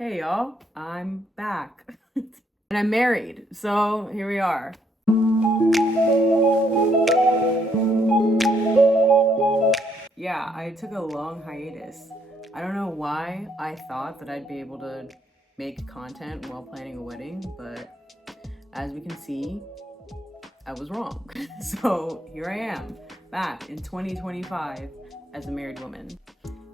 Hey y'all, I'm back. And I'm married, so here we are. Yeah, I took a long hiatus. I don't know why I thought that I'd be able to make content while planning a wedding, but as we can see, I was wrong. So here I am, back in 2025 as a married woman.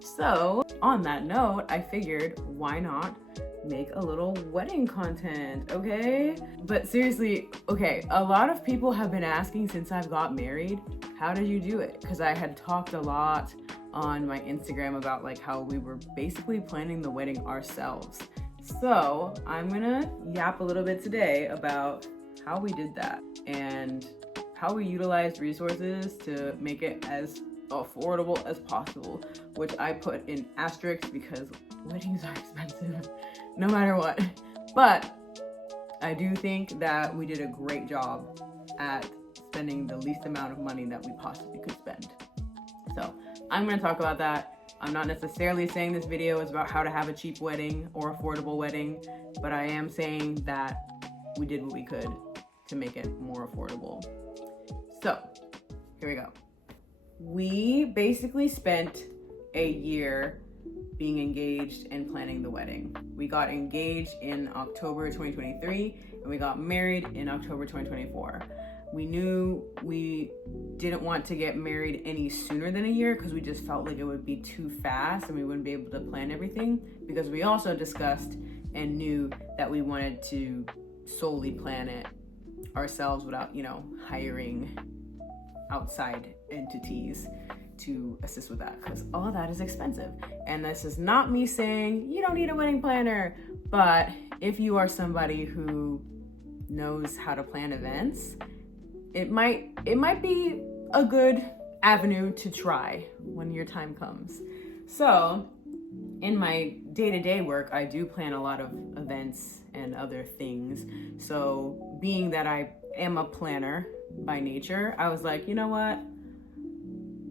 So on that note, I figured, why not make a little wedding content, okay? But seriously, okay, a lot of people have been asking since I've got married, how did you do it? Because I had talked a lot on my Instagram about like how we were basically planning the wedding ourselves. So I'm gonna yap a little bit today about how we did that and how we utilized resources to make it as affordable as possible, which I put in asterisks because weddings are expensive no matter what. But I do think that we did a great job at spending the least amount of money that we possibly could spend. So I'm going to talk about that. I'm not necessarily saying this video is about how to have a cheap wedding or affordable wedding, but I am saying that we did what we could to make it more affordable. So here we go. We basically spent a year being engaged and planning the wedding. We got engaged in October 2023 and we got married in October 2024. We knew we didn't want to get married any sooner than a year because we just felt like it would be too fast and we wouldn't be able to plan everything, because we also discussed and knew that we wanted to solely plan it ourselves without, hiring outside entities to assist with that, because all of that is expensive. And this is not me saying you don't need a wedding planner, but if you are somebody who knows how to plan events, it might be a good avenue to try when your time comes. So in my day-to-day work, I do plan a lot of events and other things. So being that I am a planner by nature, I was like, you know what?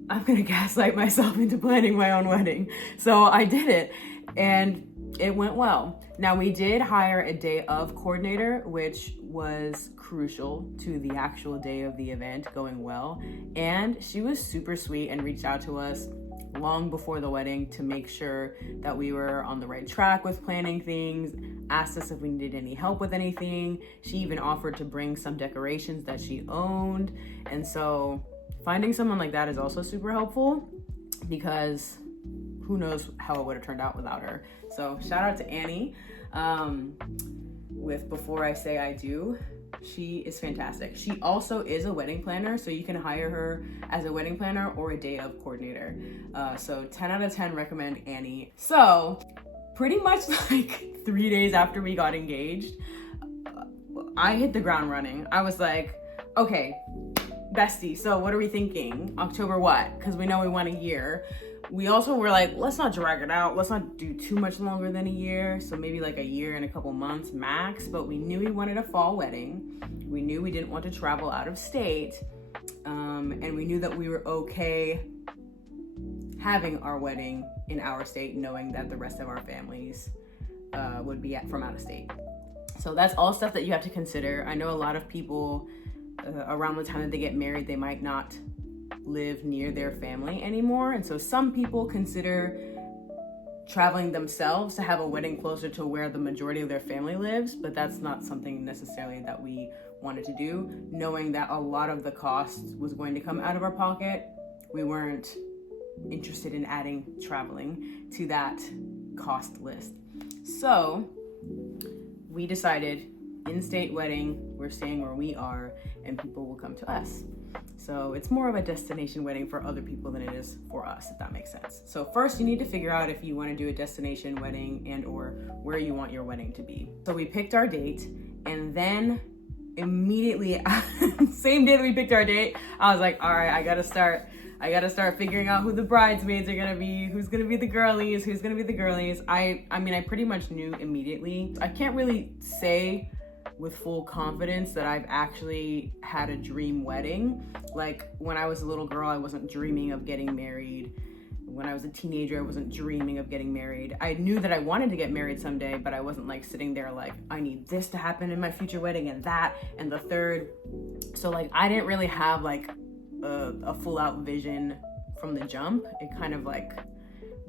I'm gonna gaslight myself into planning my own wedding. So I did it and it went well. Now we did hire a day of coordinator, which was crucial to the actual day of the event going well. And she was super sweet and reached out to us long before the wedding to make sure that we were on the right track with planning things, asked us if we needed any help with anything. She even offered to bring some decorations that she owned. And so finding someone like that is also super helpful, because who knows how it would have turned out without her. So shout out to Annie with Before I Say I Do. She is fantastic. She also is a wedding planner, so you can hire her as a wedding planner or a day of coordinator. So 10 out of 10 recommend Annie. So pretty much like 3 days after we got engaged, I hit the ground running. I was like, okay, bestie, so what are we thinking? October what? Because we know we want a year. We also were like, let's not drag it out. Let's not do too much longer than a year. So maybe like a year and a couple months max. But we knew we wanted a fall wedding. We knew we didn't want to travel out of state. And we knew that we were okay having our wedding in our state, knowing that the rest of our families would be from out of state. So that's all stuff that you have to consider. I know a lot of people around the time that they get married, they might not live near their family anymore. And so some people consider traveling themselves to have a wedding closer to where the majority of their family lives, but that's not something necessarily that we wanted to do. Knowing that a lot of the cost was going to come out of our pocket, we weren't interested in adding traveling to that cost list. So we decided, in-state wedding, we're staying where we are, and people will come to us. So it's more of a destination wedding for other people than it is for us, if that makes sense. So first you need to figure out if you want to do a destination wedding and or where you want your wedding to be. So we picked our date, and then immediately, same day that we picked our date, I was like, all right, I gotta start figuring out who the bridesmaids are gonna be, who's gonna be the girlies. I mean, I pretty much knew immediately. I can't really say with full confidence that I've actually had a dream wedding. Like when I was a little girl, I wasn't dreaming of getting married when I was a teenager, I wasn't dreaming of getting married. I knew that I wanted to get married someday, but I wasn't like sitting there like, I need this to happen in my future wedding and that and the third. So like, I didn't really have like a full out vision from the jump. It kind of like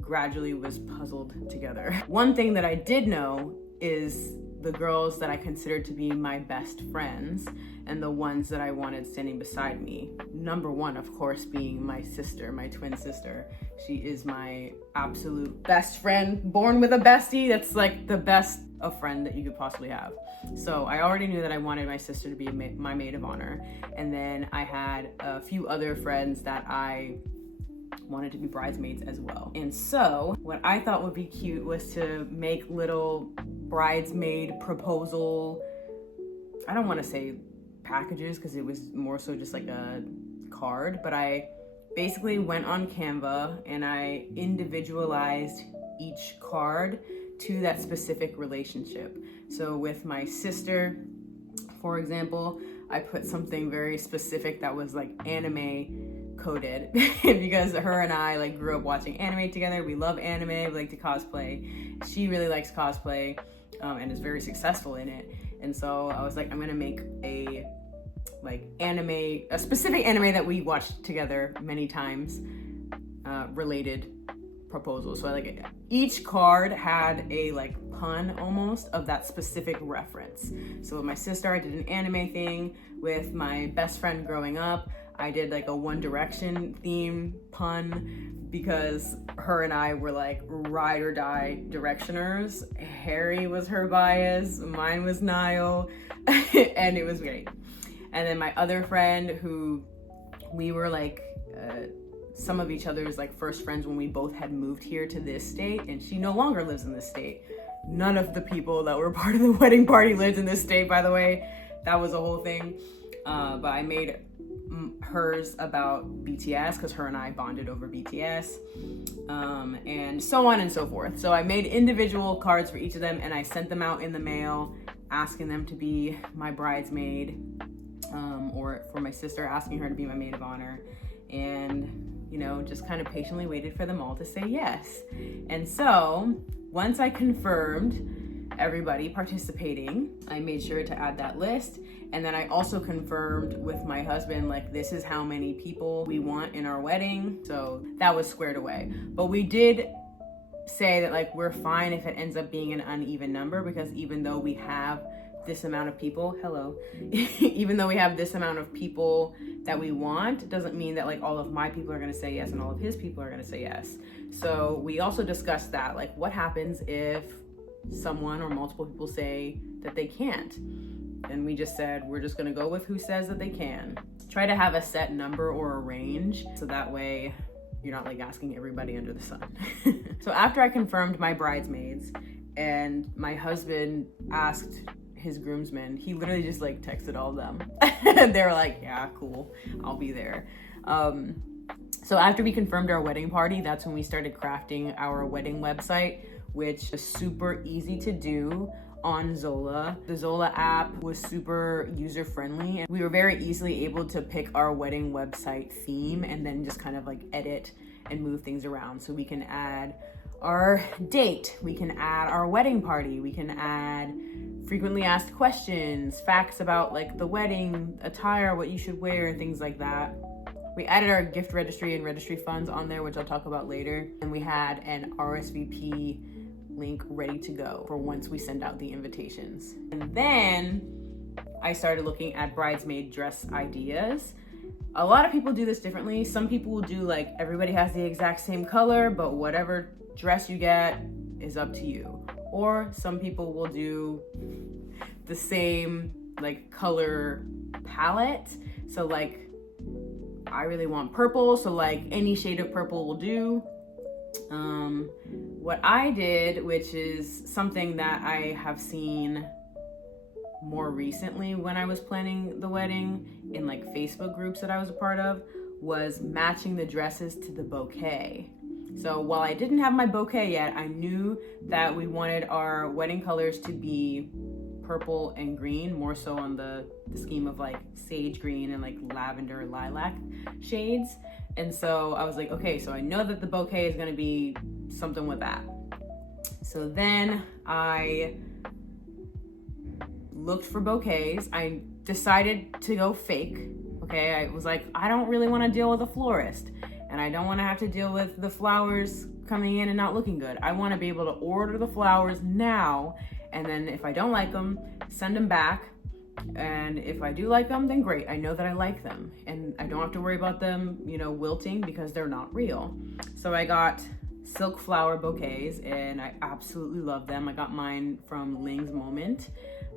gradually was puzzled together. One thing that I did know is the girls that I considered to be my best friends and the ones that I wanted standing beside me. Number one, of course, being my sister, my twin sister. She is my absolute best friend, born with a bestie. That's like the best of friend that you could possibly have. So I already knew that I wanted my sister to be my maid of honor. And then I had a few other friends that I wanted to be bridesmaids as well. And so what I thought would be cute was to make little bridesmaid proposal, I don't want to say packages because it was more so just like a card, but I basically went on Canva and I individualized each card to that specific relationship. So with my sister, for example, I put something very specific that was like anime coded because her and I like grew up watching anime together. We love anime, we like to cosplay. She really likes cosplay and is very successful in it. And so I was like, I'm gonna make a specific anime that we watched together many times, related proposal. So like each card had a like pun almost of that specific reference. So with my sister, I did an anime thing. With my best friend growing up, I did like a One Direction theme pun because her and I were like ride or die Directioners. Harry was her bias, mine was Niall, and it was great. And then my other friend, who we were like some of each other's like first friends when we both had moved here to this state, and she no longer lives in this state. None of the people that were part of the wedding party lived in this state, by the way. That was a whole thing. But I made hers about BTS because her and I bonded over BTS, and so on and so forth. So I made individual cards for each of them and I sent them out in the mail asking them to be my bridesmaid, or for my sister, asking her to be my maid of honor, and you know, just kind of patiently waited for them all to say yes. And so once I confirmed everybody participating, I made sure to add that list. And then I also confirmed with my husband, like, this is how many people we want in our wedding. So that was squared away. But we did say that like, we're fine if it ends up being an uneven number, because even though we have this amount of people, even though we have this amount of people that we want, it doesn't mean that like all of my people are gonna say yes and all of his people are gonna say yes. So we also discussed that, like, what happens if someone or multiple people say that they can't? And we just said, we're just gonna go with who says that they can. Try to have a set number or a range, so that way you're not like asking everybody under the sun. So after I confirmed my bridesmaids and my husband asked his groomsmen, he literally just like texted all of them. They were like, yeah, cool, I'll be there. So after we confirmed our wedding party, that's when we started crafting our wedding website, which is super easy to do on Zola. The Zola app was super user-friendly, and we were very easily able to pick our wedding website theme and then just kind of like edit and move things around. So we can add our date, we can add our wedding party, we can add frequently asked questions, facts about like the wedding, attire, what you should wear, and things like that. We added our gift registry and registry funds on there, which I'll talk about later. And we had an RSVP link ready to go for once we send out the invitations. And then I started looking at bridesmaid dress ideas. A lot of people do this differently. Some people will do like, everybody has the exact same color, but whatever dress you get is up to you. Or some people will do the same like color palette. So like, I really want purple, so like any shade of purple will do. What I did, which is something that I have seen more recently when I was planning the wedding in like Facebook groups that I was a part of, was matching the dresses to the bouquet. So while I didn't have my bouquet yet, I knew that we wanted our wedding colors to be purple and green, more so on the scheme of like sage green and like lavender lilac shades. And so I was like, okay, so I know that the bouquet is gonna be something with that. So then I looked for bouquets. I decided to go fake. Okay, I was like, I don't really want to deal with a florist, and I don't want to have to deal with the flowers coming in and not looking good. I want to be able to order the flowers now, and then if I don't like them, send them back. And if I do like them, then great. I know that I like them, and I don't have to worry about them, wilting, because they're not real. So I got silk flower bouquets, and I absolutely love them. I got mine from Ling's Moment.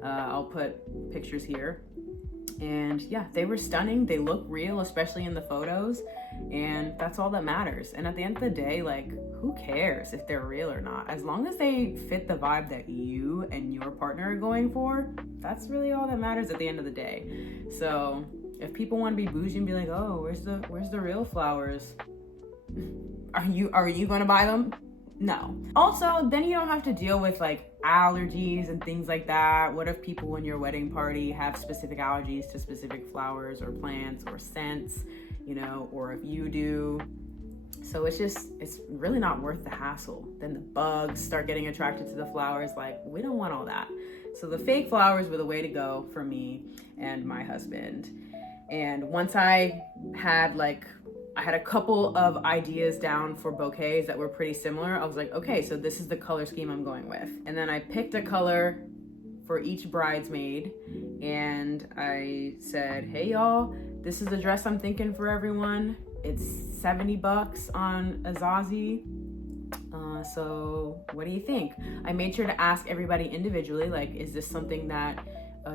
I'll put pictures here. And yeah, they were stunning. They look real, especially in the photos. And that's all that matters. And at the end of the day, like, who cares if they're real or not? As long as they fit the vibe that you and your partner are going for, that's really all that matters at the end of the day. So if people want to be bougie and be like, oh, where's the real flowers? Are you gonna buy them? No. Also, then you don't have to deal with like allergies and things like that. What if people in your wedding party have specific allergies to specific flowers or plants or scents, or if you do. So it's really not worth the hassle. Then the bugs start getting attracted to the flowers. Like, we don't want all that. So the fake flowers were the way to go for me and my husband. And once I had a couple of ideas down for bouquets that were pretty similar. I was like, okay, so this is the color scheme I'm going with. And then I picked a color for each bridesmaid, and I said, hey y'all, this is the dress I'm thinking for everyone. It's $70 on Azazi. So what do you think? I made sure to ask everybody individually, like, is this something that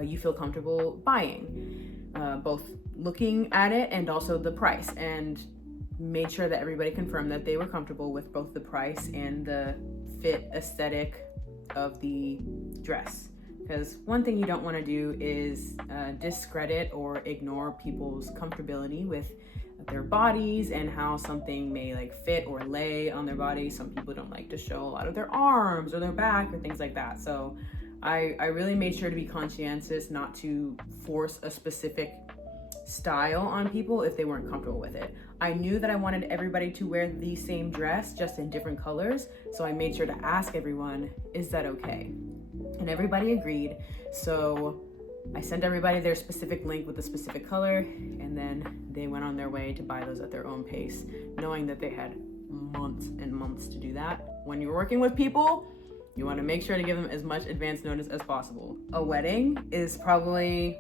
you feel comfortable buying? Both looking at it and also the price, and made sure that everybody confirmed that they were comfortable with both the price and the fit aesthetic of the dress. Because one thing you don't want to do is discredit or ignore people's comfortability with their bodies and how something may like fit or lay on their body. Some people don't like to show a lot of their arms or their back or things like that. So I really made sure to be conscientious not to force a specific style on people if they weren't comfortable with it. I knew that I wanted everybody to wear the same dress, just in different colors. So I made sure to ask everyone, is that okay? And everybody agreed. So I sent everybody their specific link with the specific color, and then they went on their way to buy those at their own pace, knowing that they had months and months to do that. When you're working with people, you want to make sure to give them as much advance notice as possible. A wedding is probably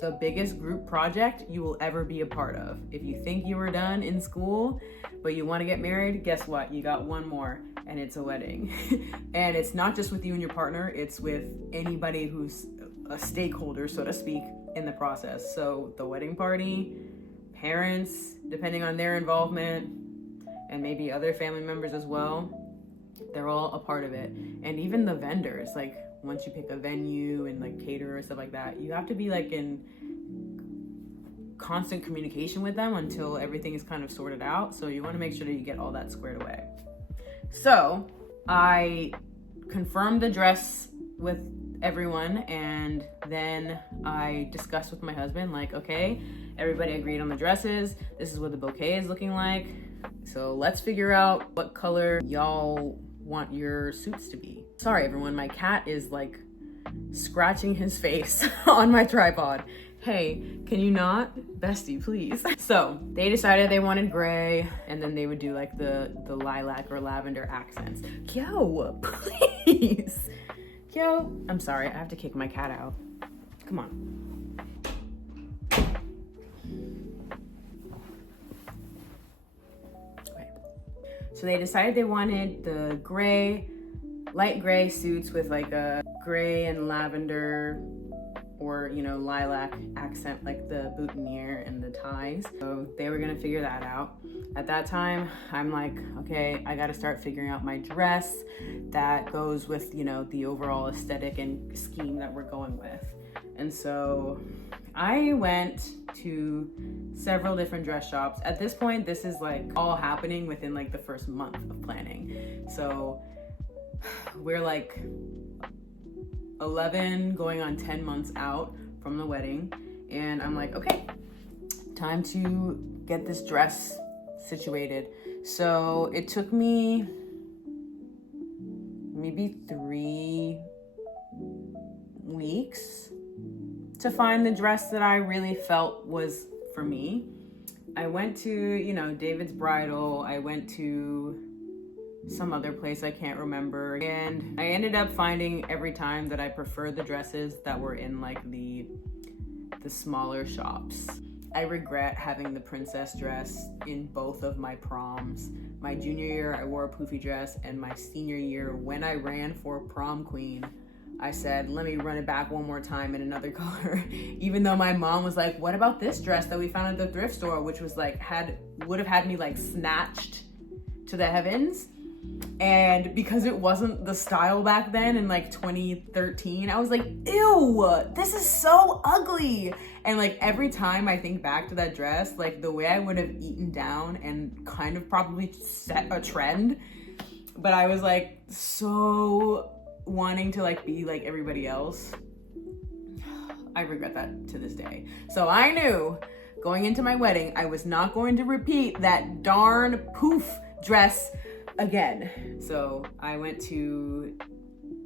the biggest group project you will ever be a part of. If you think you were done in school, but you want to get married, guess what? You got one more, and it's a wedding. And it's not just with you and your partner, it's with anybody who's a stakeholder, so to speak, in the process. So the wedding party, parents, depending on their involvement, and maybe other family members as well, they're all a part of it. And even the vendors, like once you pick a venue and like caterer, stuff like that, you have to be like in constant communication with them until everything is kind of sorted out. So you want to make sure that you get all that squared away. So I confirmed the dress with everyone, and then I discussed with my husband, like, okay, everybody agreed on the dresses. This is what the bouquet is looking like. So let's figure out what color y'all want your suits to be. Sorry, everyone, my cat is like scratching his face on my tripod. Hey, can you not? Bestie, please. So they decided they wanted gray, and then they would do like the lilac or lavender accents. Yo, please. Yo, I'm sorry, I have to kick my cat out. Come on. Okay. So they decided they wanted the gray, light gray suits with like a gray and lavender or, lilac accent, like the boutonniere and the ties. So they were gonna figure that out. At that time, I'm like, okay, I gotta start figuring out my dress that goes with, the overall aesthetic and scheme that we're going with. And so I went to several different dress shops. At this point, this is like all happening within like the first month of planning. So we're like 11 going on 10 months out from the wedding, and I'm like, okay, time to get this dress situated. So it took me maybe 3 weeks to find the dress that I really felt was for me. I went to, you know, David's Bridal. I went to some other place I can't remember. And I ended up finding every time that I preferred the dresses that were in like the smaller shops. I regret having the princess dress in both of my proms. My junior year, I wore a poofy dress, and my senior year, when I ran for prom queen, I said, let me run it back one more time in another color. Even though my mom was like, what about this dress that we found at the thrift store, which was like, would have had me like snatched to the heavens. And because it wasn't the style back then in like 2013, I was like, ew, this is so ugly. And like every time I think back to that dress, like the way I would have eaten down and kind of probably set a trend, but I was like so wanting to like be like everybody else. I regret that to this day. So I knew going into my wedding, I was not going to repeat that darn poof dress again. So I went to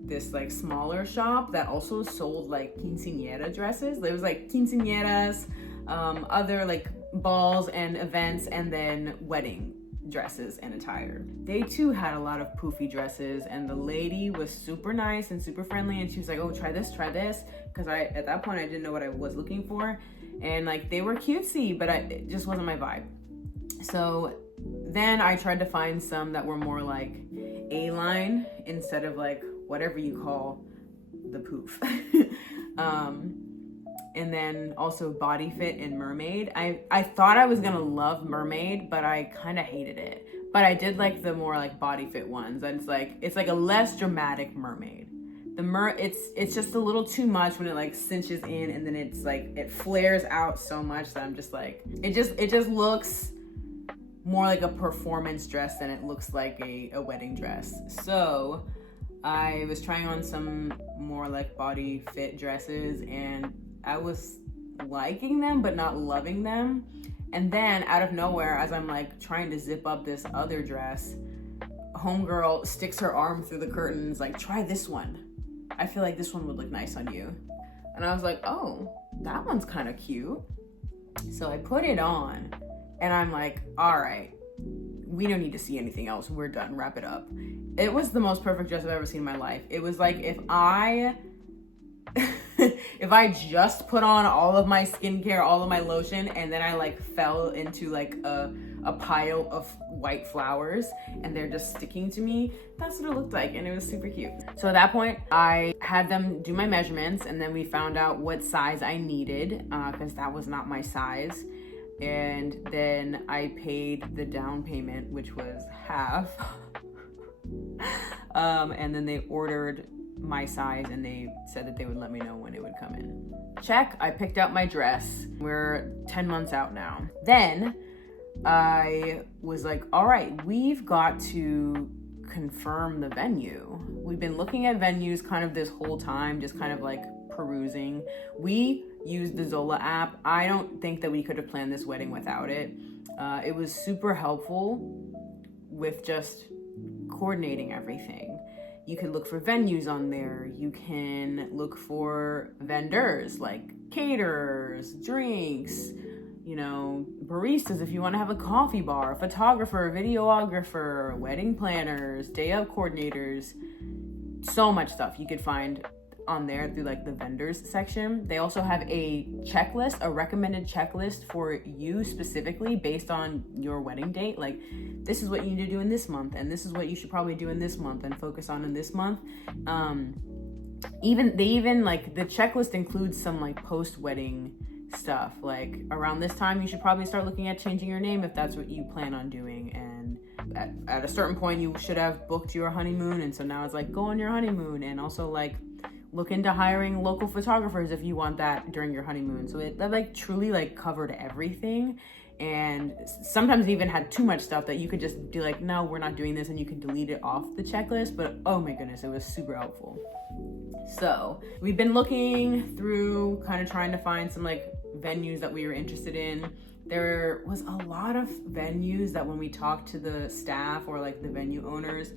this like smaller shop that also sold like quinceañera dresses. There was like quinceañeras, other like balls and events, and then wedding dresses and attire. They too had a lot of poofy dresses, and the lady was super nice and super friendly, and she was like, oh, try this, because at that point I didn't know what I was looking for, and like they were cutesy, but it just wasn't my vibe. So then I tried to find some that were more like A-line instead of like whatever you call the poof. And then also body fit and mermaid. I thought I was gonna love mermaid, but I kind of hated it. But I did like the more like body fit ones. And it's like a less dramatic mermaid. It's just a little too much when it like cinches in, and then it's like it flares out so much that I'm just like, it just looks more like a performance dress than it looks like a wedding dress. So I was trying on some more like body fit dresses, and I was liking them but not loving them. And then out of nowhere, as I'm like trying to zip up this other dress, homegirl sticks her arm through the curtains like, try this one. I feel like this one would look nice on you. And I was like, oh, that one's kind of cute. So I put it on, and I'm like, all right, we don't need to see anything else. We're done. Wrap it up. It was the most perfect dress I've ever seen in my life. It was like if I just put on all of my skincare, all of my lotion, and then I like fell into like a pile of white flowers and they're just sticking to me, that's what it looked like, and it was super cute. So at that point, I had them do my measurements, and then we found out what size I needed, because that was not my size. And then I paid the down payment, which was half. And then they ordered my size, and they said that they would let me know when it would come in. Check, I picked out my dress. We're 10 months out now. Then I was like, all right, we've got to confirm the venue. We've been looking at venues kind of this whole time, just kind of like perusing. We used the Zola app. I don't think that we could have planned this wedding without it. It was super helpful with just coordinating everything. You can look for venues on there. You can look for vendors like caterers, drinks, you know, baristas if you want to have a coffee bar, a photographer, a videographer, wedding planners, day of coordinators. So much stuff you could find on there through like the vendors section. They also have a checklist, a recommended checklist for you specifically based on your wedding date. Like, this is what you need to do in this month, and this is what you should probably do in this month and focus on in this month. Even like the checklist includes some like post-wedding stuff. Like, around this time you should probably start looking at changing your name if that's what you plan on doing, and at a certain point you should have booked your honeymoon, and so now it's like, go on your honeymoon, and also like look into hiring local photographers if you want that during your honeymoon. So that like truly like covered everything, and sometimes even had too much stuff that you could just be like, no, we're not doing this, and you could delete it off the checklist. But oh my goodness, it was super helpful. So we've been looking through, kind of trying to find some like venues that we were interested in. there was a lot of venues that when we talked to the staff or like the venue owners,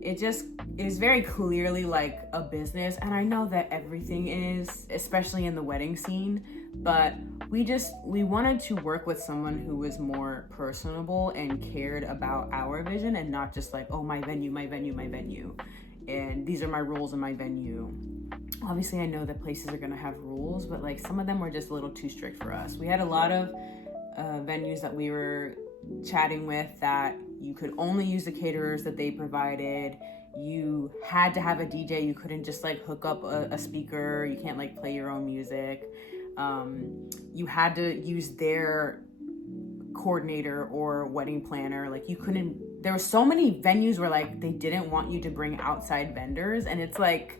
it just is very clearly like a business. And I know that everything is, especially in the wedding scene, but we wanted to work with someone who was more personable and cared about our vision, and not just like, oh, my venue, and these are my rules in my venue. Obviously, I know that places are gonna have rules, but like some of them were just a little too strict for us. We had a lot of venues that we were chatting with that you could only use the caterers that they provided. You had to have a DJ. You couldn't just like hook up a speaker. You can't like play your own music. You had to use their coordinator or wedding planner. Like you couldn't, there were so many venues where like they didn't want you to bring outside vendors, and it's like,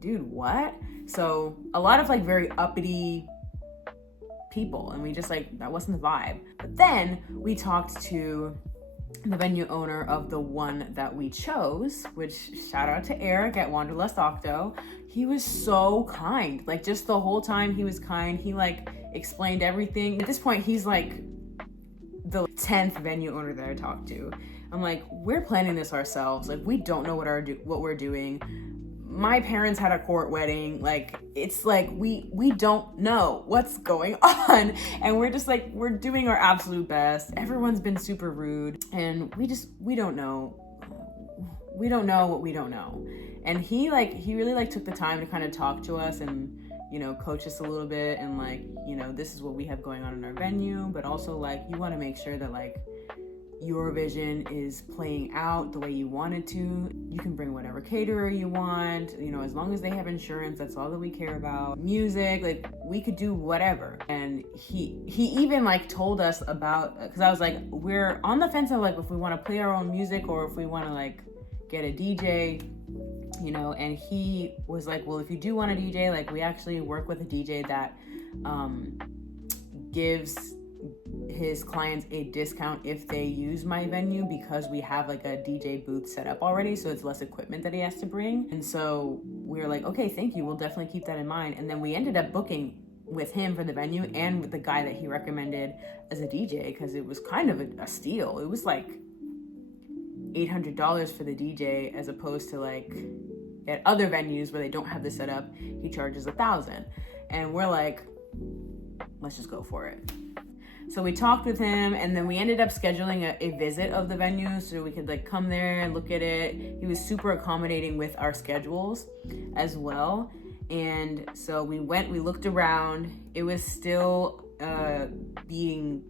dude, what? So a lot of like very uppity people, and we just like, that wasn't the vibe. But then we talked to the venue owner of the one that we chose, which shout out to Eric at Wanderlust Octo. He was so kind, like just the whole time he was kind. He like explained everything. At this point, he's like the 10th venue owner that I talked to. I'm like, we're planning this ourselves. Like we don't know what we're doing. My parents had a court wedding. Like it's like we don't know what's going on, and we're just like, we're doing our absolute best. Everyone's been super rude, and we don't know what we don't know. And he really like took the time to kind of talk to us and, you know, coach us a little bit, and like, you know, this is what we have going on in our venue, but also like you want to make sure that like your vision is playing out the way you want it to. You can bring whatever caterer you want, you know, as long as they have insurance. That's all that we care about. Music, like we could do whatever. And he even like told us about, because I was like, we're on the fence of like if we want to play our own music or if we want to like get a DJ, you know. And he was like, well, if you do want a DJ, like we actually work with a DJ that gives his clients a discount if they use my venue, because we have like a DJ booth set up already, so it's less equipment that he has to bring. And so we were like, okay, thank you, we'll definitely keep that in mind. And then we ended up booking with him for the venue and with the guy that he recommended as a DJ, because it was kind of a steal. It was like $800 for the DJ, as opposed to like at other venues where they don't have this set up, he charges $1,000. And we're like, let's just go for it. So we talked with him, and then we ended up scheduling a visit of the venue so we could like come there and look at it. He was super accommodating with our schedules as well. And so we went, we looked around. It was still being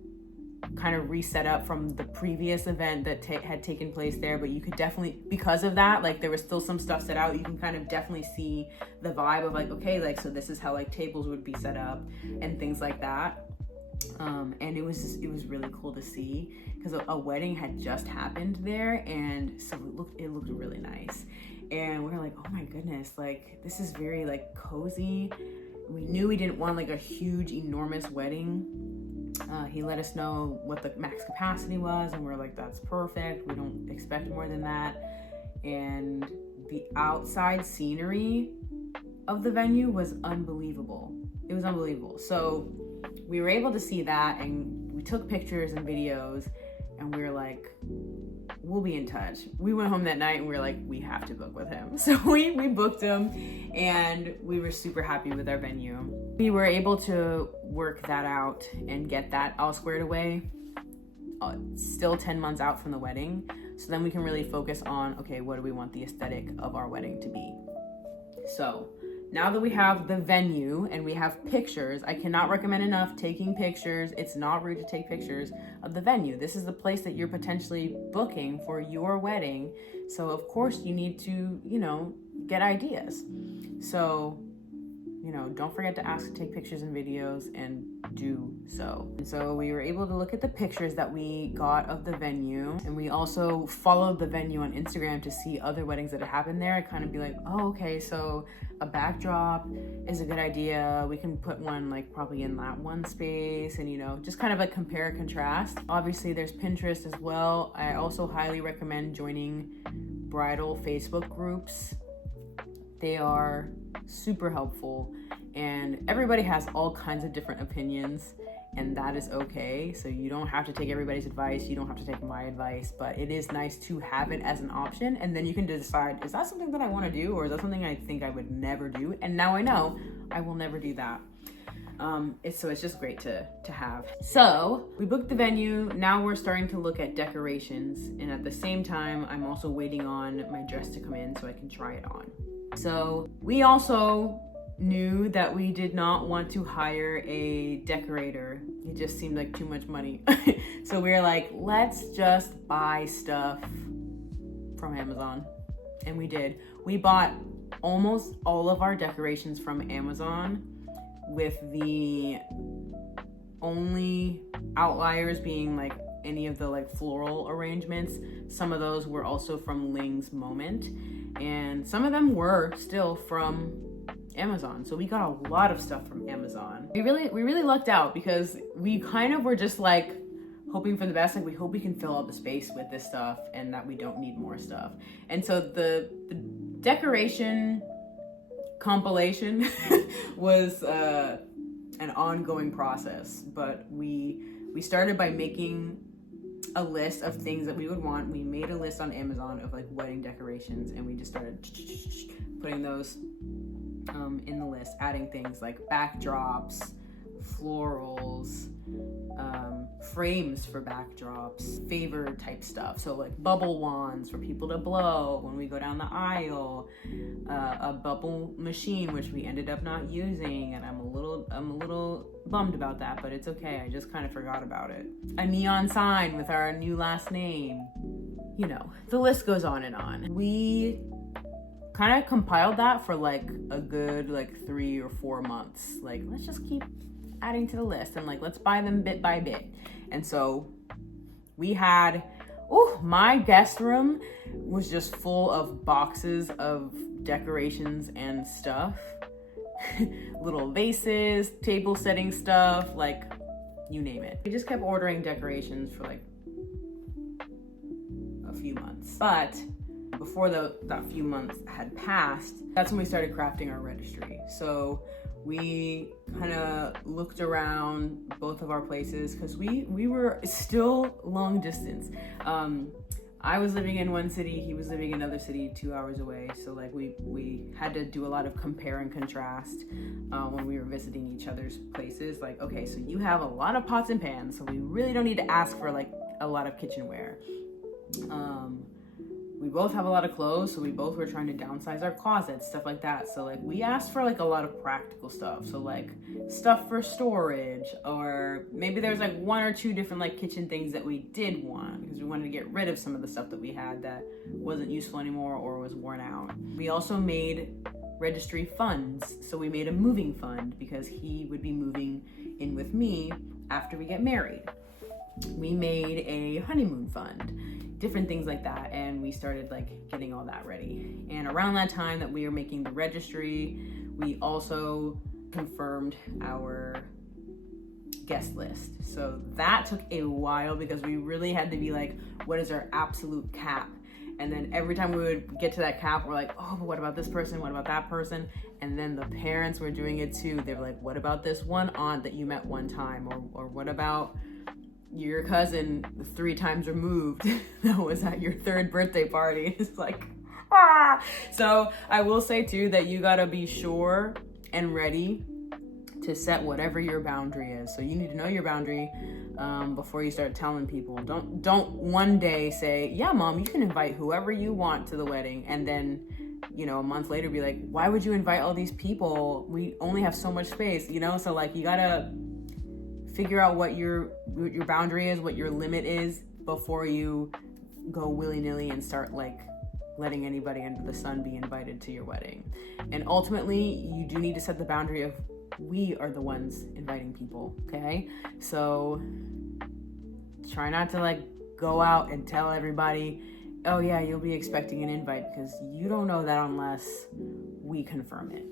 kind of reset up from the previous event that had taken place there, but you could definitely, because of that, like there was still some stuff set out. You can kind of definitely see the vibe of like, okay, like, so this is how like tables would be set up and things like that. And it was really cool to see, because a wedding had just happened there, and so it looked really nice. And we were like, oh my goodness, like this is very like cozy. We knew we didn't want like a huge, enormous wedding. He let us know what the max capacity was, and we're like, that's perfect. We don't expect more than that. And the outside scenery of the venue was unbelievable. It was unbelievable. So we were able to see that, and we took pictures and videos, and we were like, we'll be in touch. We went home that night and we were like, we have to book with him. So we booked him, and we were super happy with our venue. We were able to work that out and get that all squared away, still 10 months out from the wedding. So then we can really focus on, okay, what do we want the aesthetic of our wedding to be? So now that we have the venue and we have pictures, I cannot recommend enough taking pictures. It's not rude to take pictures of the venue. This is the place that you're potentially booking for your wedding. So of course you need to, you know, get ideas. So, you know, don't forget to ask to take pictures and videos, and do so. And so we were able to look at the pictures that we got of the venue, and we also followed the venue on Instagram to see other weddings that had happened there and kind of be like, oh, okay, so a backdrop is a good idea. We can put one like probably in that one space, and, you know, just kind of like compare and contrast. Obviously there's Pinterest as well. I also highly recommend joining bridal Facebook groups. They are super helpful, and everybody has all kinds of different opinions, and that is okay. So you don't have to take everybody's advice, you don't have to take my advice, but it is nice to have it as an option, and then you can decide, is that something that I want to do, or is that something I think I would never do? And now I know I will never do that. It's just great to have. So we booked the venue. Now we're starting to look at decorations, and at the same time, I'm also waiting on my dress to come in so I can try it on. So we also knew that we did not want to hire a decorator. It just seemed like too much money. So we were like, let's just buy stuff from Amazon. And we did. We bought almost all of our decorations from Amazon, with the only outliers being like any of the like floral arrangements. Some of those were also from Ling's Moment, and some of them were still from Amazon. So we got a lot of stuff from Amazon. We really lucked out, because we kind of were just like hoping for the best. Like, we hope we can fill up the space with this stuff and that we don't need more stuff. And so the decoration compilation was an ongoing process, but we started by making a list of things that we would want. We made a list on Amazon of like wedding decorations, and we just started putting those in the list, adding things like backdrops, florals, frames for backdrops, favor type stuff. So like bubble wands for people to blow when we go down the aisle, a bubble machine, which we ended up not using, and I'm a little bummed about that, but it's okay. I just kind of forgot about it. A neon sign with our new last name. You know, the list goes on and on. We kind of compiled that for like a good like 3 or 4 months. Like, let's just keep adding to the list, and like, let's buy them bit by bit. And so we had, my guest room was just full of boxes of decorations and stuff. Little vases, table setting stuff, like, you name it. We just kept ordering decorations for like a few months. But before that few months had passed, that's when we started crafting our registry. So we kind of looked around both of our places, because we were still long distance. I was living in one city, he was living in another city 2 hours away. So like we had to do a lot of compare and contrast when we were visiting each other's places. Like, okay, so you have a lot of pots and pans, so we really don't need to ask for like a lot of kitchenware. We both have a lot of clothes, so we both were trying to downsize our closets, stuff like that. So like, we asked for like a lot of practical stuff. So like stuff for storage, or maybe there's like 1 or 2 different like kitchen things that we did want, because we wanted to get rid of some of the stuff that we had that wasn't useful anymore or was worn out. We also made registry funds. So we made a moving fund, because he would be moving in with me after we get married. We made a honeymoon fund, different things like that, and we started like getting all that ready. And around that time that we were making the registry, we also confirmed our guest list. So that took a while, because we really had to be like, what is our absolute cap? And then every time we would get to that cap, we're like, oh, but what about this person? What about that person? And then the parents were doing it too. They were like, what about this one aunt that you met one time? Or what about your cousin 3 times removed that was at your 3rd birthday party? It's like, So I will say too that you gotta be sure and ready to set whatever your boundary is. So you need to know your boundary before you start telling people. Don't one day say, yeah, mom, you can invite whoever you want to the wedding, and then, you know, a month later be like, why would you invite all these people? We only have so much space, you know? So like, you gotta figure out what your boundary is, what your limit is, before you go willy-nilly and start like letting anybody under the sun be invited to your wedding. And ultimately, you do need to set the boundary of, we are the ones inviting people, okay? So try not to like go out and tell everybody, oh yeah, you'll be expecting an invite, because you don't know that unless we confirm it.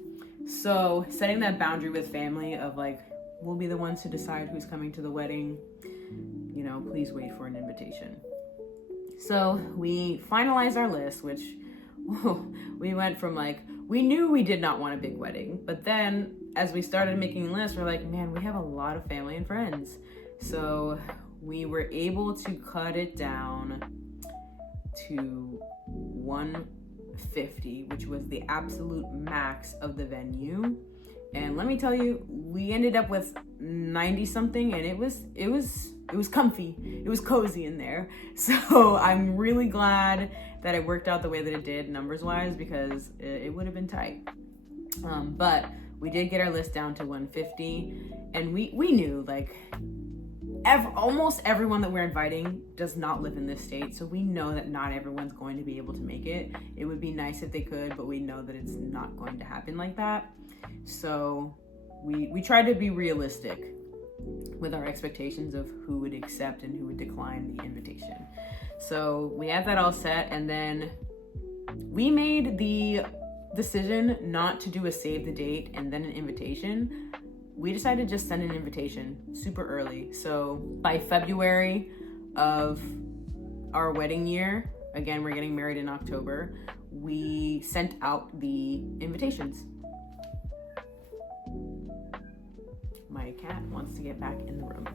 So setting that boundary with family of like, we'll be the ones to decide who's coming to the wedding, you know, please wait for an invitation. So we finalized our list, which we went from like, we knew we did not want a big wedding, but then as we started making lists, we're like, man, we have a lot of family and friends. So we were able to cut it down to 150, which was the absolute max of the venue. And let me tell you, we ended up with 90 something, and it was comfy. It was cozy in there. So I'm really glad that it worked out the way that it did numbers wise, because it would have been tight. But we did get our list down to 150, and we knew like almost everyone that we're inviting does not live in this state. So we know that not everyone's going to be able to make it. It would be nice if they could, but we know that it's not going to happen like that. So we tried to be realistic with our expectations of who would accept and who would decline the invitation. So we had that all set, and then we made the decision not to do a save the date and then an invitation. We decided to just send an invitation super early. So by February of our wedding year, again, we're getting married in October, we sent out the invitations. My cat wants to get back in the room.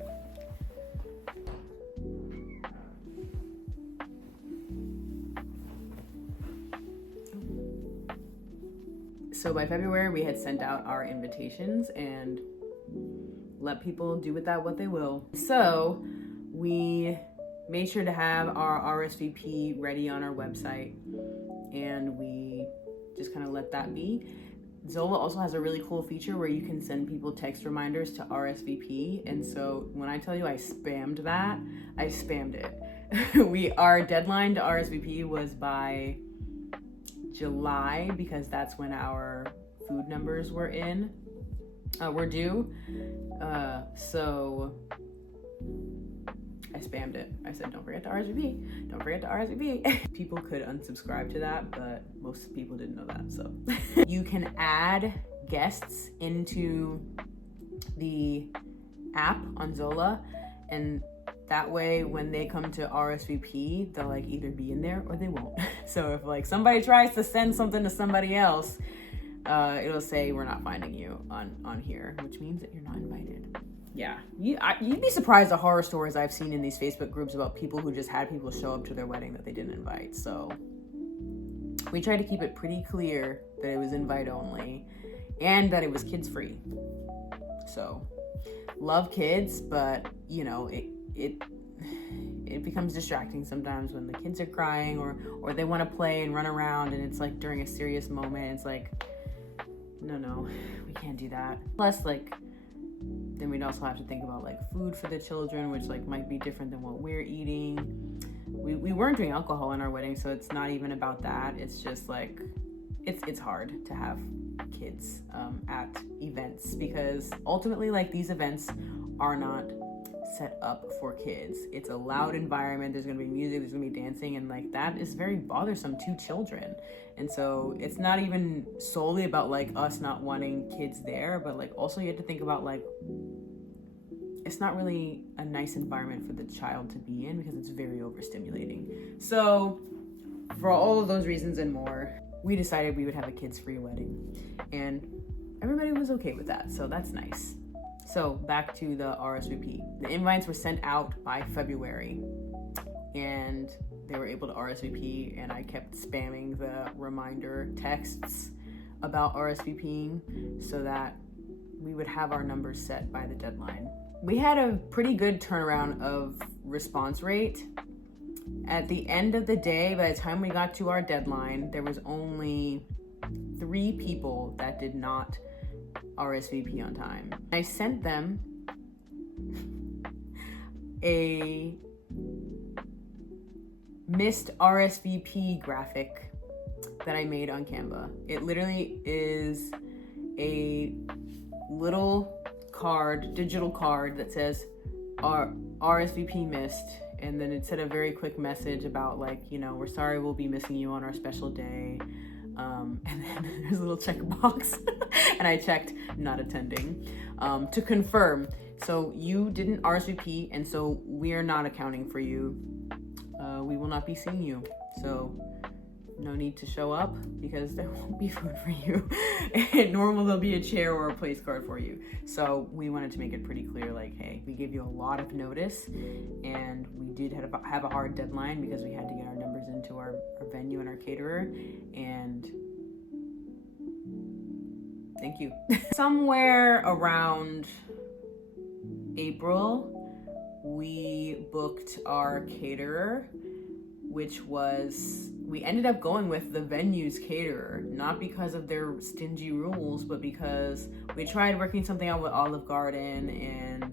So by February, we had sent out our invitations and let people do with that what they will. So we made sure to have our RSVP ready on our website, and we just kind of let that be. Zola also has a really cool feature where you can send people text reminders to RSVP. And so when I tell you I spammed that, I spammed it. Our deadline to RSVP was by July, because that's when our food numbers were due. So I spammed it. I said, don't forget to RSVP. Don't forget to RSVP. People could unsubscribe to that, but most people didn't know that. So you can add guests into the app on Zola, and that way when they come to RSVP, they'll like either be in there or they won't. So if like somebody tries to send something to somebody else, it'll say we're not finding you on here, which means that you're not invited. Yeah, you'd be surprised the horror stories I've seen in these Facebook groups about people who just had people show up to their wedding that they didn't invite. So we tried to keep it pretty clear that it was invite only and that it was kids free. So love kids, but you know, it becomes distracting sometimes when the kids are crying or they want to play and run around, and it's like during a serious moment, it's like, no, we can't do that. Plus, like, then we'd also have to think about like food for the children, which like might be different than what we're eating. We weren't doing alcohol in our wedding, so it's not even about that. It's just like it's hard to have kids at events, because ultimately like these events are not set up for kids. It's a loud environment. There's gonna be music, there's gonna be dancing, and like that is very bothersome to children. And so it's not even solely about like us not wanting kids there, but like also you have to think about like it's not really a nice environment for the child to be in, because it's very overstimulating. So for all of those reasons and more, we decided we would have a kids-free wedding, and everybody was okay with that, so that's nice. So back to the RSVP. The invites were sent out by February, and they were able to RSVP, and I kept spamming the reminder texts about RSVPing so that we would have our numbers set by the deadline. We had a pretty good turnaround of response rate. At the end of the day, by the time we got to our deadline, there was only 3 people that did not RSVP on time. I sent them a missed RSVP graphic that I made on Canva. It literally is a little card, digital card that says RSVP missed, and then it said a very quick message about like, you know, we're sorry we'll be missing you on our special day. And then there's a little checkbox and I checked not attending to confirm. So you didn't RSVP, and so we are not accounting for you. We will not be seeing you. So no need to show up because there won't be food for you. And normally there'll be a chair or a place card for you. So we wanted to make it pretty clear, like, hey, we give you a lot of notice, and we did have a hard deadline because we had to get our numbers into our venue and our caterer, and thank you. Somewhere around April, we booked our caterer, which was, we ended up going with the venue's caterer, not because of their stingy rules, but because we tried working something out with Olive Garden, and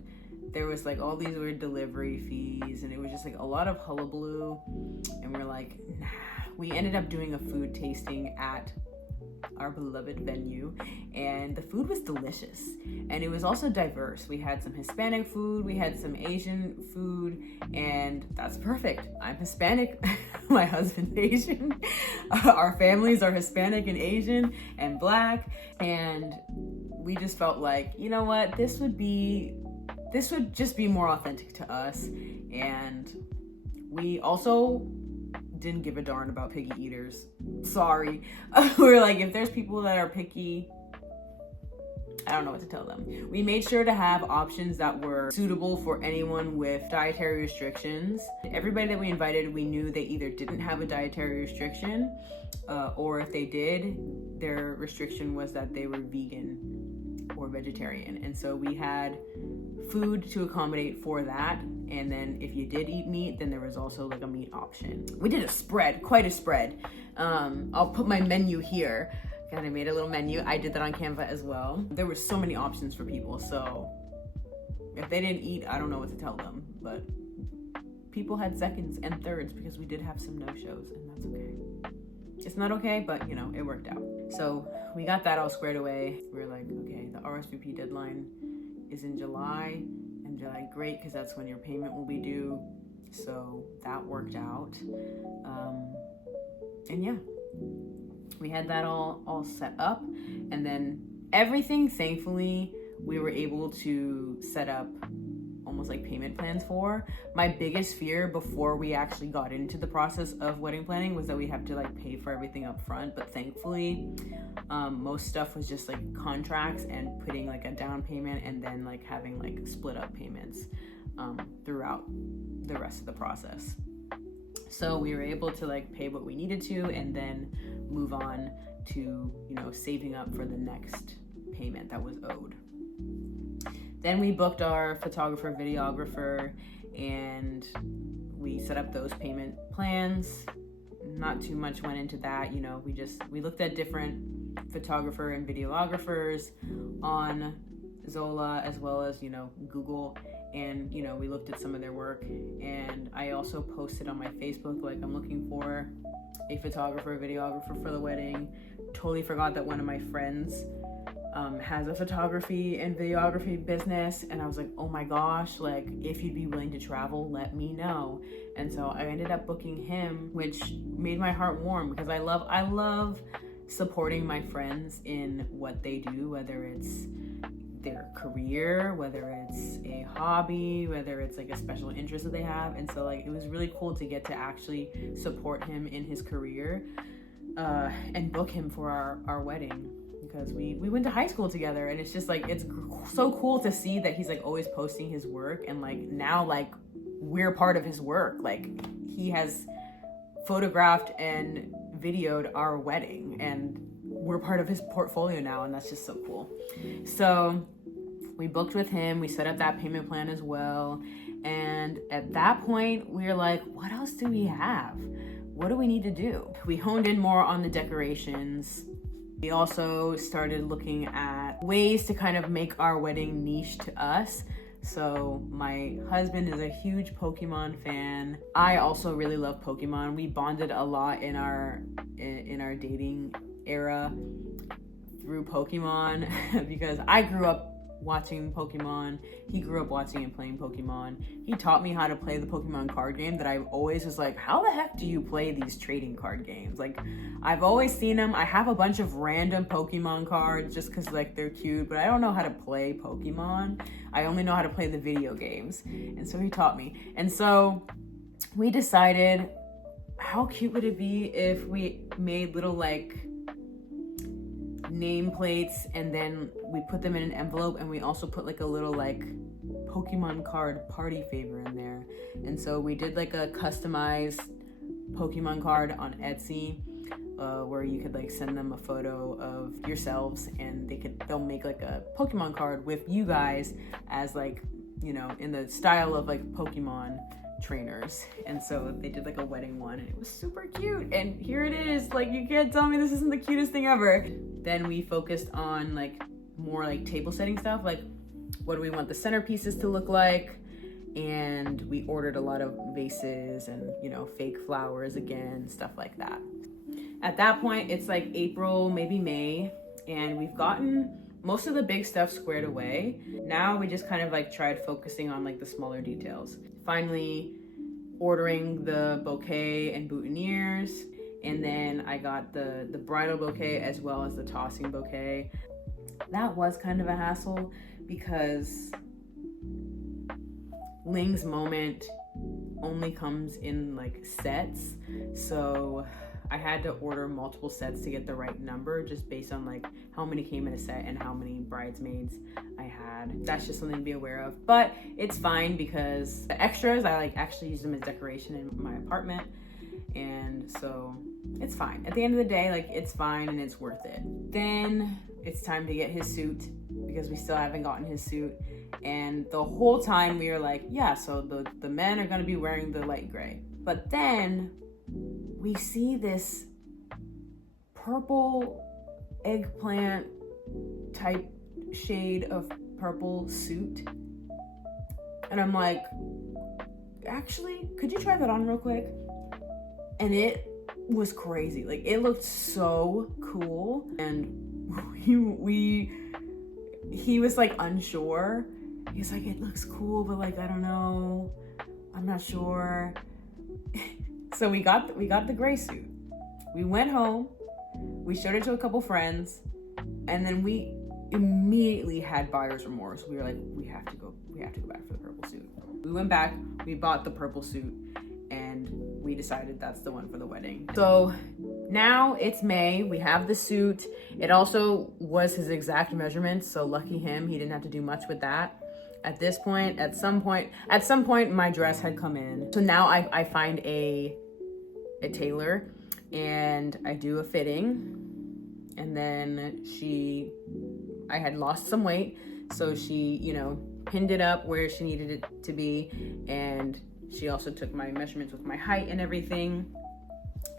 there was like all these weird delivery fees, and it was just like a lot of hullabaloo, and we're like, nah. We ended up doing a food tasting at our beloved venue, and the food was delicious, and it was also diverse. We had some Hispanic food, we had some Asian food, and that's perfect. I'm Hispanic, my husband's Asian, our families are Hispanic and Asian and Black, and we just felt like, you know what, this would just be more authentic to us. And we also didn't give a darn about picky eaters. Sorry. We're like, if there's people that are picky, I don't know what to tell them. We made sure to have options that were suitable for anyone with dietary restrictions. Everybody that we invited, we knew they either didn't have a dietary restriction, or if they did, their restriction was that they were vegan or vegetarian. And so we had food to accommodate for that. And then if you did eat meat, then there was also like a meat option. We did a spread, quite a spread. I'll put my menu here. And I made a little menu. I did that on Canva as well. There were so many options for people. So if they didn't eat, I don't know what to tell them. But people had seconds and thirds because we did have some no-shows, and that's okay. It's not okay, but you know, it worked out. So we got that all squared away. We were like, okay, the RSVP deadline is in July. And they're like, great, because that's when your payment will be due. So that worked out. And yeah, we had that all set up. And then everything, thankfully, we were able to set up almost like payment plans for. My biggest fear before we actually got into the process of wedding planning was that we have to like pay for everything up front. But thankfully, most stuff was just like contracts and putting like a down payment and then like having like split up payments throughout the rest of the process. So we were able to like pay what we needed to and then move on to, you know, saving up for the next payment that was owed. Then we booked our photographer, videographer, and we set up those payment plans. Not too much went into that, you know, we looked at different photographer and videographers on Zola as well as, you know, Google, and, you know, we looked at some of their work. And I also posted on my Facebook, like, I'm looking for a photographer, videographer for the wedding. Totally forgot that one of my friends has a photography and videography business, and I was like, oh my gosh, like, if you'd be willing to travel, let me know. And so I ended up booking him, which made my heart warm because I love supporting my friends in what they do, whether it's their career, whether it's a hobby, whether it's like a special interest that they have. And so like it was really cool to get to actually support him in his career and book him for our wedding. Because we went to high school together, and it's just like, it's so cool to see that he's like always posting his work, and like now like we're part of his work. Like he has photographed and videoed our wedding, and we're part of his portfolio now, and that's just so cool. So we booked with him, we set up that payment plan as well, and at that point we were like, what else do we have? What do we need to do? We honed in more on the decorations. We also started looking at ways to kind of make our wedding niche to us. So my husband is a huge Pokemon fan. I also really love Pokemon. We bonded a lot in our dating era through Pokemon because I grew up watching Pokemon. He grew up watching and playing Pokemon. He taught me how to play the Pokemon card game that I always was like, how the heck do you play these trading card games? Like, I've always seen them. I have a bunch of random Pokemon cards just because like they're cute, but I don't know how to play Pokemon. I only know how to play the video games. And so he taught me. And so we decided, how cute would it be if we made little like nameplates and then we put them in an envelope, and we also put like a little like Pokemon card party favor in there. And so we did like a customized Pokemon card on Etsy, where you could like send them a photo of yourselves, and they'll make like a Pokemon card with you guys as like, you know, in the style of like Pokemon trainers. And so they did like a wedding one, and it was super cute. And here it is. Like, you can't tell me this isn't the cutest thing ever. Then we focused on like more like table setting stuff, like what do we want the centerpieces to look like, and we ordered a lot of vases and, you know, fake flowers again, stuff like that. At that point, it's like April, maybe May, and we've gotten most of the big stuff squared away. Now we just kind of like tried focusing on like the smaller details. Finally ordering the bouquet and boutonnieres, and then I got the bridal bouquet as well as the tossing bouquet. That was kind of a hassle because Ling's moment only comes in like sets, so I had to order multiple sets to get the right number, just based on like how many came in a set and how many bridesmaids I had. That's just something to be aware of, but it's fine because the extras, I like actually use them as decoration in my apartment, and so it's fine. At the end of the day, like, it's fine and it's worth it. Then it's time to get his suit, because we still haven't gotten his suit. And the whole time we were like, yeah, so the men are gonna be wearing the light gray. But then we see this purple eggplant type shade of purple suit. And I'm like, actually, could you try that on real quick? And it was crazy. Like, it looked so cool. And he was like unsure. He's like, it looks cool, but like, I don't know, I'm not sure. So we got the gray suit. We went home, we showed it to a couple friends, and then we immediately had buyer's remorse. We were like, we have to go back for the purple suit. We went back, we bought the purple suit, and we decided that's the one for the wedding. So now it's May, we have the suit. It also was his exact measurements, so lucky him, he didn't have to do much with that. At this point, at some point, my dress had come in. So now I find a tailor, and I do a fitting, and then I had lost some weight, so she, you know, pinned it up where she needed it to be, and she also took my measurements with my height and everything,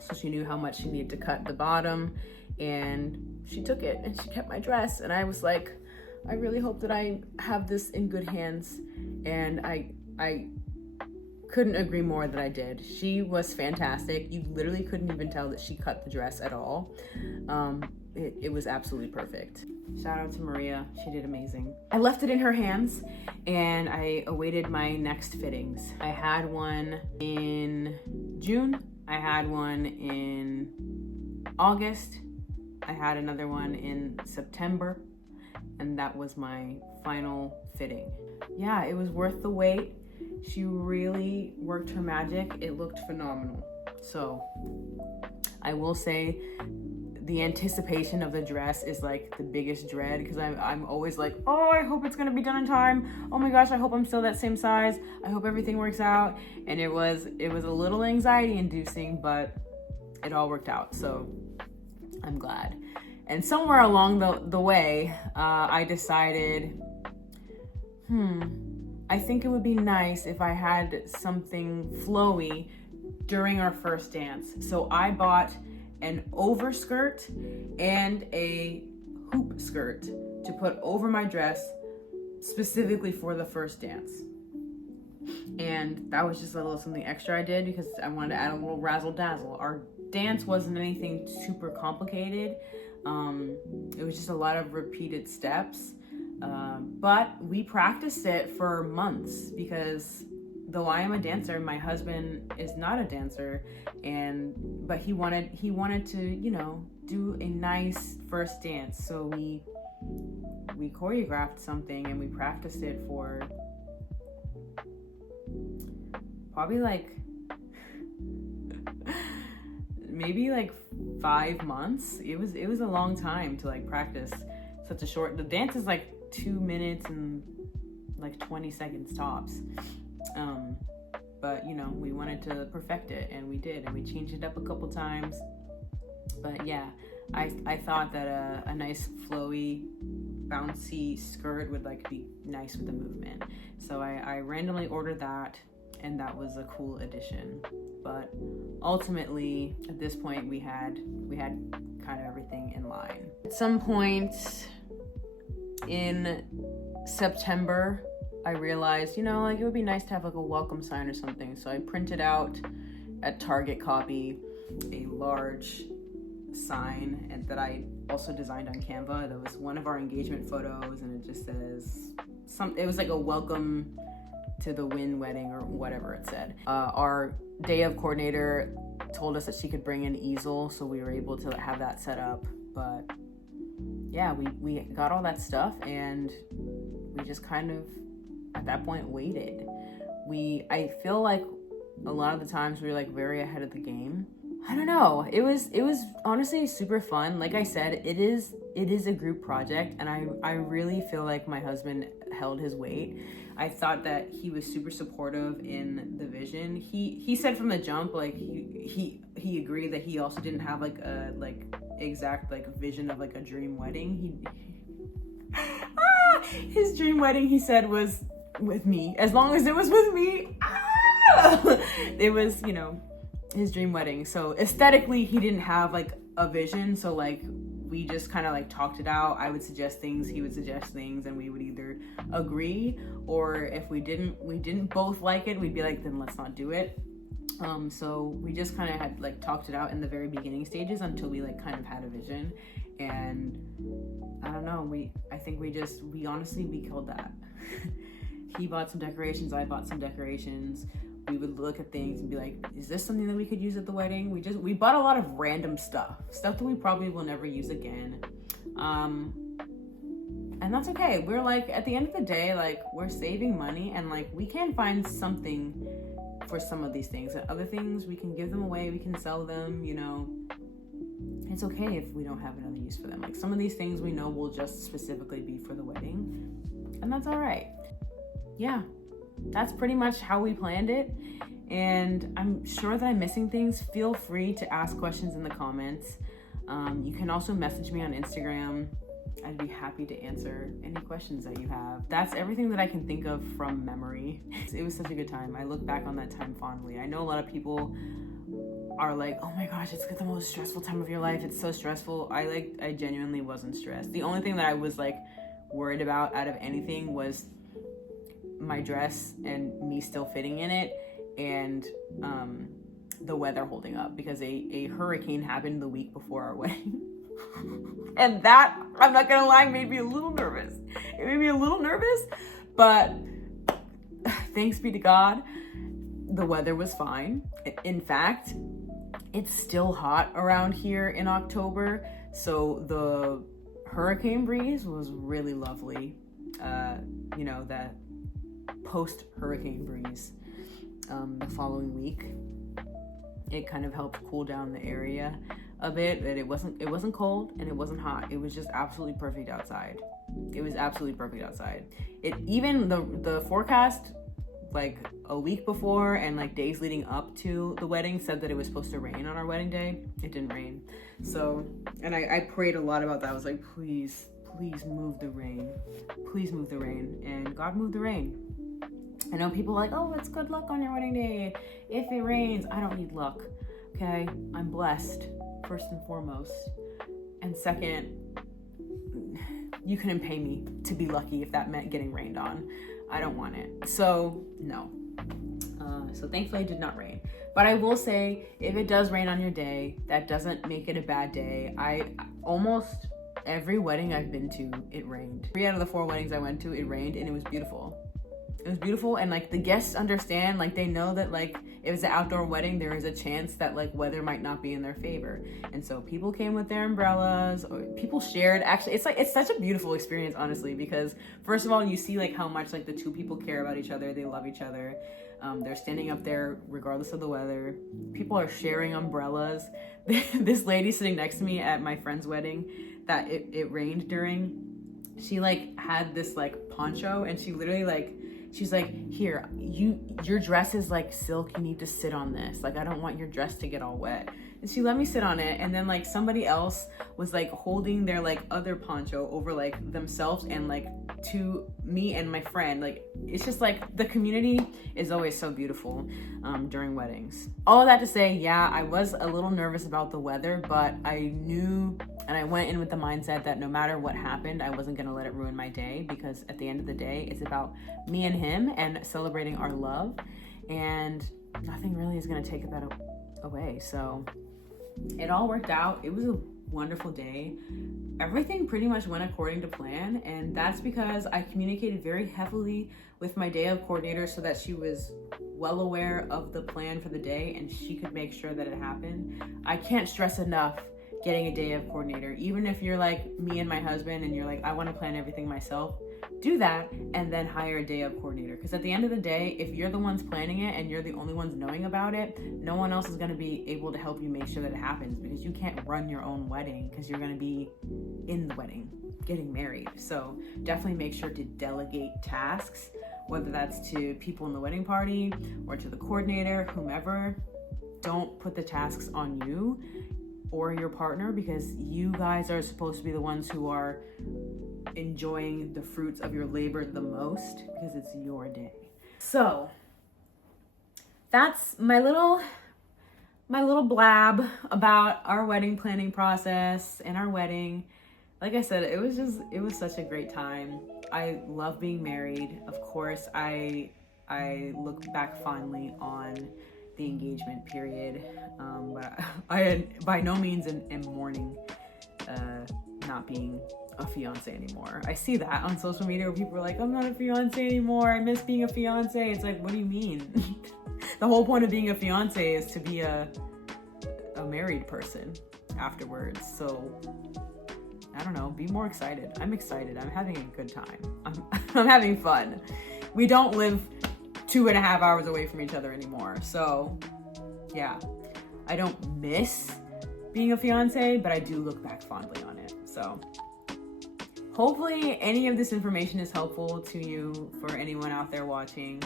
so she knew how much she needed to cut the bottom, and she took it and she kept my dress. And I was like, I really hope that I have this in good hands, and I couldn't agree more that I did. She was fantastic. You literally couldn't even tell that she cut the dress at all. It was absolutely perfect. Shout out to Maria, she did amazing. I left it in her hands, and I awaited my next fittings. I had one in June, I had one in August, I had another one in September, and that was my final fitting. Yeah, it was worth the wait. She really worked her magic. It looked phenomenal. So I will say the anticipation of the dress is like the biggest dread, because I'm always like, oh, I hope it's gonna be done in time. Oh my gosh, I hope I'm still that same size. I hope everything works out. And it was a little anxiety inducing, but it all worked out. So I'm glad. And somewhere along the way, I decided, I think it would be nice if I had something flowy during our first dance. So I bought an overskirt and a hoop skirt to put over my dress specifically for the first dance. And that was just a little something extra I did because I wanted to add a little razzle dazzle. Our dance wasn't anything super complicated. It was just a lot of repeated steps. But we practiced it for months because though I am a dancer, my husband is not a dancer, but he wanted to, you know, do a nice first dance. So we choreographed something and we practiced it for probably like maybe like 5 months. It was a long time to like practice such a short. The dance is like 2 minutes and like 20 seconds tops. But you know, we wanted to perfect it, and we did, and we changed it up a couple times. But yeah, I thought that a nice flowy, bouncy skirt would like be nice with the movement. So I randomly ordered that, and that was a cool addition. But ultimately, at this point, we had kind of everything in line. At some point in September, I realized, you know, like it would be nice to have like a welcome sign or something. So I printed out at Target copy a large sign, and that I also designed on Canva. That was one of our engagement photos, and it just says it was like a welcome to the Win wedding or whatever it said. Our day of coordinator told us that she could bring an easel, so we were able to have that set up. But yeah, we got all that stuff, and we just kind of at that point waited. I feel like a lot of the times we were like very ahead of the game. I don't know. It was honestly super fun. Like I said, it is a group project, and I really feel like my husband held his weight. I thought that he was super supportive in the vision. He said from the jump, like he agreed that he also didn't have like a exact like vision of like a dream wedding. His dream wedding, he said, was with me. As long as it was with me, it was, you know, his dream wedding. So aesthetically, he didn't have like a vision. So like we just kind of like talked it out. I would suggest things, he would suggest things, and we would either agree, or if we didn't both like it, we'd be like, then let's not do it. So we just kind of had like talked it out in the very beginning stages until we like kind of had a vision. And I don't know, I think we honestly killed that. He bought some decorations, I bought some decorations. We would look at things and be like, is this something that we could use at the wedding? We bought a lot of random stuff that we probably will never use again. And that's okay. We're like, at the end of the day, like we're saving money, and like we can find something for some of these things. And other things, we can give them away, we can sell them, you know. It's okay if we don't have another use for them. Like some of these things we know will just specifically be for the wedding, and that's all right. Yeah, that's pretty much how we planned it. And I'm sure that I'm missing things. Feel free to ask questions in the comments. You can also message me on Instagram. I'd be happy to answer any questions that you have. That's everything that I can think of from memory. It was such a good time. I look back on that time fondly. I know a lot of people are like, oh my gosh, it's the most stressful time of your life. It's so stressful. I genuinely wasn't stressed. The only thing that I was like worried about out of anything was my dress and me still fitting in it, and the weather holding up, because a hurricane happened the week before our wedding. And that, I'm not gonna lie, made me a little nervous. It made me a little nervous, but thanks be to God, the weather was fine. In fact, it's still hot around here in October, so the hurricane breeze was really lovely. You know, that post-hurricane breeze the following week, it kind of helped cool down the area a bit, but it wasn't cold and it wasn't hot. It was just absolutely perfect outside. It was absolutely perfect outside. It even the forecast like a week before and like days leading up to the wedding said that it was supposed to rain on our wedding day. It didn't rain. So, and I prayed a lot about that. I was like, please move the rain. Please move the rain. And God moved the rain. I know people are like, oh, it's good luck on your wedding day if it rains. I don't need luck, okay? I'm blessed, first and foremost. And second, you couldn't pay me to be lucky if that meant getting rained on. I don't want it. So, no. So thankfully it did not rain. But I will say, if it does rain on your day, that doesn't make it a bad day. Almost every wedding I've been to, it rained. 3 out of the 4 weddings I went to, it rained, and it was beautiful. It was beautiful, and like the guests understand, like they know that like if it's an outdoor wedding, there is a chance that like weather might not be in their favor. And so people came with their umbrellas, or people shared. Actually, it's such a beautiful experience, honestly, because first of all, you see like how much like the two people care about each other, they love each other. They're standing up there regardless of the weather. People are sharing umbrellas. This lady sitting next to me at my friend's wedding that it rained during, she like had this like poncho, and she literally like, she's like, here, your dress is like silk, you need to sit on this. Like, I don't want your dress to get all wet. And she let me sit on it. And then like somebody else was like holding their like other poncho over like themselves and like to me and my friend. Like, it's just like the community is always so beautiful during weddings. All of that to say, yeah, I was a little nervous about the weather, but I knew, and I went in with the mindset that no matter what happened, I wasn't gonna let it ruin my day, because at the end of the day, it's about me and him and celebrating our love, and nothing really is gonna take that away. So it all worked out. It was a wonderful day. Everything pretty much went according to plan, and that's because I communicated very heavily with my day of coordinator so that she was well aware of the plan for the day and she could make sure that it happened. I can't stress enough getting a day of coordinator. Even if you're like me and my husband and you're like, I want to plan everything myself, do that and then hire a day of coordinator. Because at the end of the day, if you're the ones planning it and you're the only ones knowing about it, no one else is going to be able to help you make sure that it happens, because you can't run your own wedding because you're going to be in the wedding getting married. So definitely make sure to delegate tasks, whether that's to people in the wedding party or to the coordinator, whomever. Don't put the tasks on you or your partner, because you guys are supposed to be the ones who are enjoying the fruits of your labor the most, because it's your day. So that's my little blab about our wedding planning process and our wedding. Like I said, it was such a great time. I love being married. Of course, I look back fondly on the engagement period, but I by no means am mourning not being a fiance anymore. I see that on social media where people are like, I'm not a fiance anymore, I miss being a fiance. It's like, what do you mean? The whole point of being a fiance is to be a married person afterwards. So I don't know, be more excited. I'm excited. I'm having a good time. I'm having fun. We don't live 2.5 hours away from each other anymore. So yeah, I don't miss being a fiance, but I do look back fondly on it. So hopefully any of this information is helpful to you, for anyone out there watching.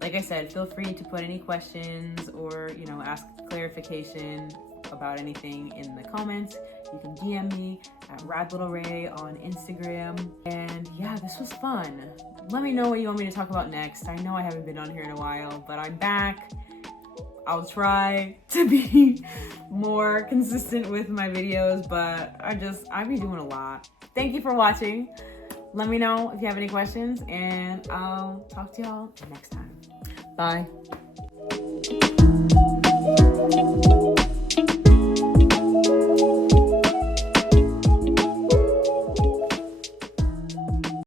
Like I said, feel free to put any questions or, ask clarification about anything in the comments. You can DM me at RadLittleRay on Instagram. And yeah, this was fun. Let me know what you want me to talk about next. I know I haven't been on here in a while, but I'm back. I'll try to be more consistent with my videos, but I be doing a lot. Thank you for watching. Let me know if you have any questions, and I'll talk to y'all next time. Bye.